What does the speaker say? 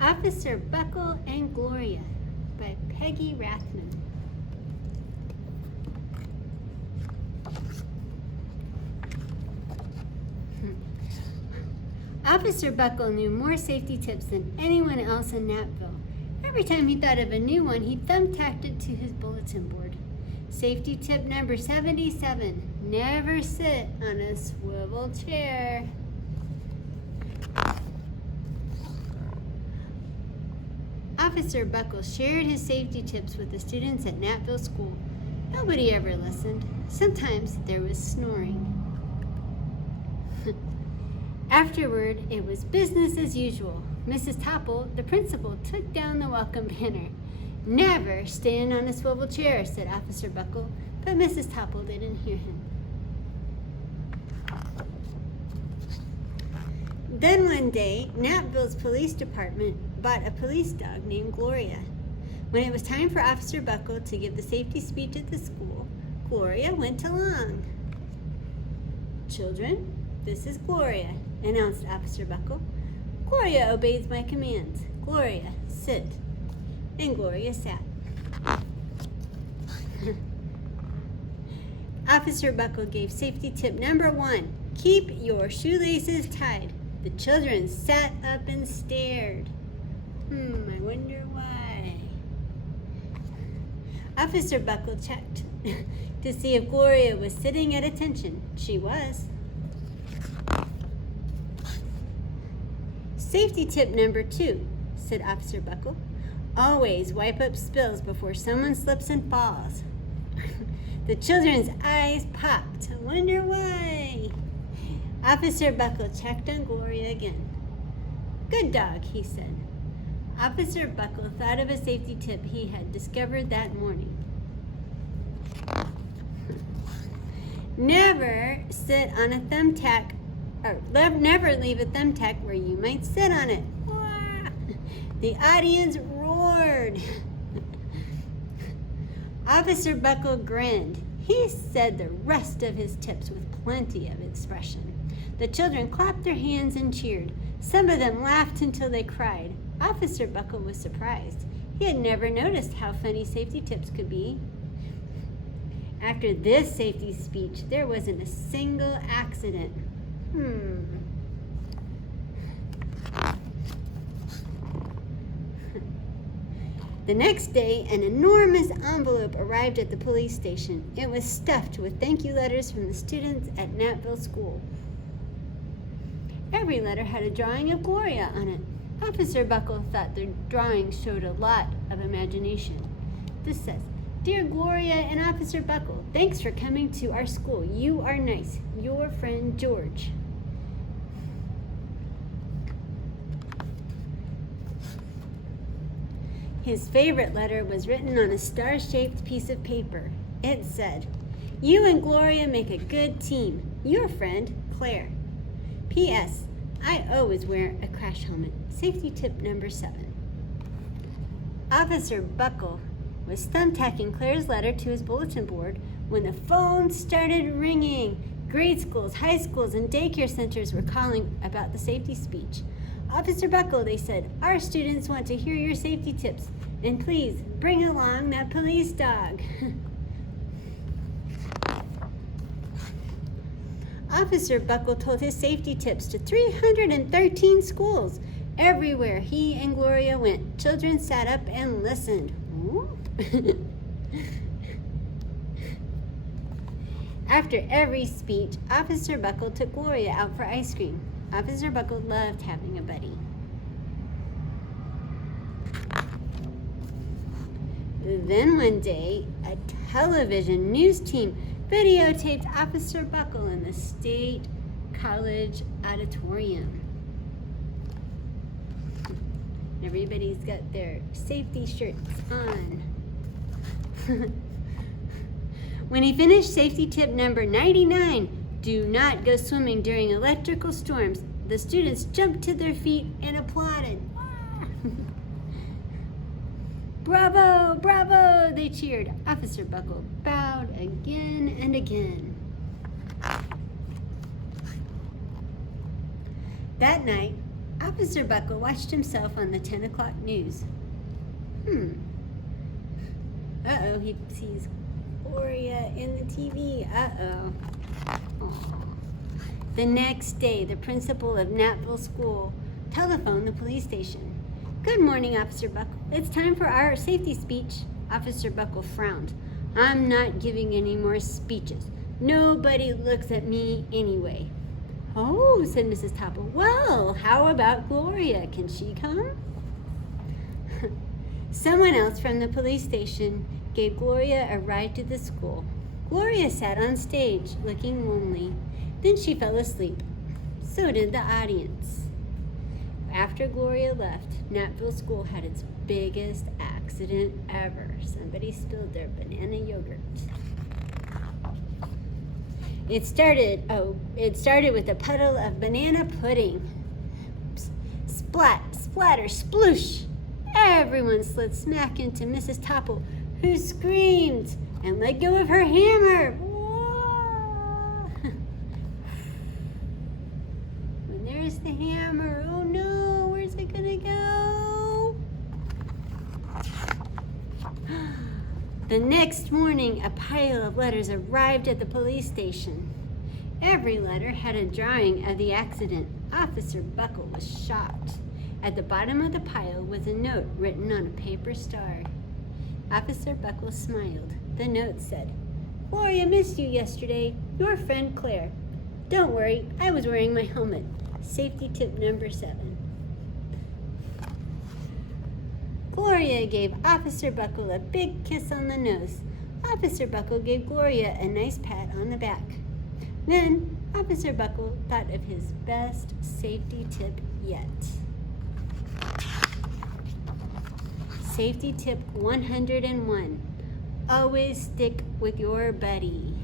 Officer Buckle and Gloria by Peggy Rathman. Officer Buckle knew more safety tips than anyone else in Napville. Every time he thought of a new one, he thumbtacked it to his bulletin board. Safety tip number 77, never sit on a swivel chair. Officer Buckle shared his safety tips with the students at Napville School. Nobody ever listened. Sometimes there was snoring. Afterward, it was business as usual. Mrs. Topple, the principal, took down the welcome banner. Never stand on a swivel chair, said Officer Buckle, but Mrs. Topple didn't hear him. Then one day, Napville's police department bought a police dog named Gloria. When it was time for Officer Buckle to give the safety speech at the school, Gloria went along. "Children, this is Gloria," announced Officer Buckle. "Gloria obeys my commands. Gloria, sit." And Gloria sat. Officer Buckle gave safety tip number 1, keep your shoelaces tied. The children sat up and stared. I wonder why. Officer Buckle checked to see if Gloria was sitting at attention. She was. Safety tip number 2, said Officer Buckle. Always wipe up spills before someone slips and falls. The children's eyes popped. I wonder why. Officer Buckle checked on Gloria again. "Good dog," he said. Officer Buckle thought of a safety tip he had discovered that morning. Never sit on a thumbtack, or never leave a thumbtack where you might sit on it. The audience roared. Officer Buckle grinned. He said the rest of his tips with plenty of expression. The children clapped their hands and cheered. Some of them laughed until they cried. Officer Buckle was surprised. He had never noticed how funny safety tips could be. After this safety speech, there wasn't a single accident. The next day, an enormous envelope arrived at the police station. It was stuffed with thank you letters from the students at Napville School. Every letter had a drawing of Gloria on it. Officer Buckle thought the drawing showed a lot of imagination. This says, "Dear Gloria and Officer Buckle, thanks for coming to our school. You are nice. Your friend George." His favorite letter was written on a star-shaped piece of paper. It said, "You and Gloria make a good team. Your friend, Claire. P.S. I always wear a crash helmet. Safety tip number 7. Officer Buckle was thumbtacking Claire's letter to his bulletin board when the phone started ringing. Grade schools, high schools, and daycare centers were calling about the safety speech. "Officer Buckle," they said, "our students want to hear your safety tips, and please bring along that police dog." Officer Buckle told his safety tips to 313 schools. Everywhere he and Gloria went, children sat up and listened. After every speech, Officer Buckle took Gloria out for ice cream. Officer Buckle loved having a buddy. Then one day, a television news team videotaped Officer Buckle in the State College auditorium. Everybody's got their safety shirts on. When he finished safety tip number 99, do not go swimming during electrical storms, the students jumped to their feet and applauded. "Bravo, bravo," they cheered. Officer Buckle bowed again and again. That night, Officer Buckle watched himself on the 10 o'clock news. Uh-oh, he sees Gloria in the TV. Uh-oh. Aw. The next day, the principal of Natville School telephoned the police station. Good morning, Officer Buckle. It's time for our safety speech. Officer Buckle frowned. I'm not giving any more speeches. Nobody looks at me anyway. Oh, said Mrs. Topple. Well, how about Gloria? Can she come? Someone else from the police station gave Gloria a ride to the school. Gloria sat on stage, looking lonely. Then she fell asleep. So did the audience. After Gloria left, Natville School had its biggest accident ever. Somebody spilled their banana yogurt. It started with a puddle of banana pudding. Splat, splatter, sploosh. Everyone slid smack into Mrs. Topple, who screamed and let go of her hammer. Whoa. And there's the hammer. Oh no, where's it gonna go? The next morning, a pile of letters arrived at the police station. Every letter had a drawing of the accident. Officer Buckle was shocked. At the bottom of the pile was a note written on a paper star. Officer Buckle smiled. The note said, Gloria missed you yesterday. Your friend Claire. Don't worry, I was wearing my helmet. Safety tip number 7. Gloria gave Officer Buckle a big kiss on the nose. Officer Buckle gave Gloria a nice pat on the back. Then Officer Buckle thought of his best safety tip yet. Safety tip 101. Always stick with your buddy.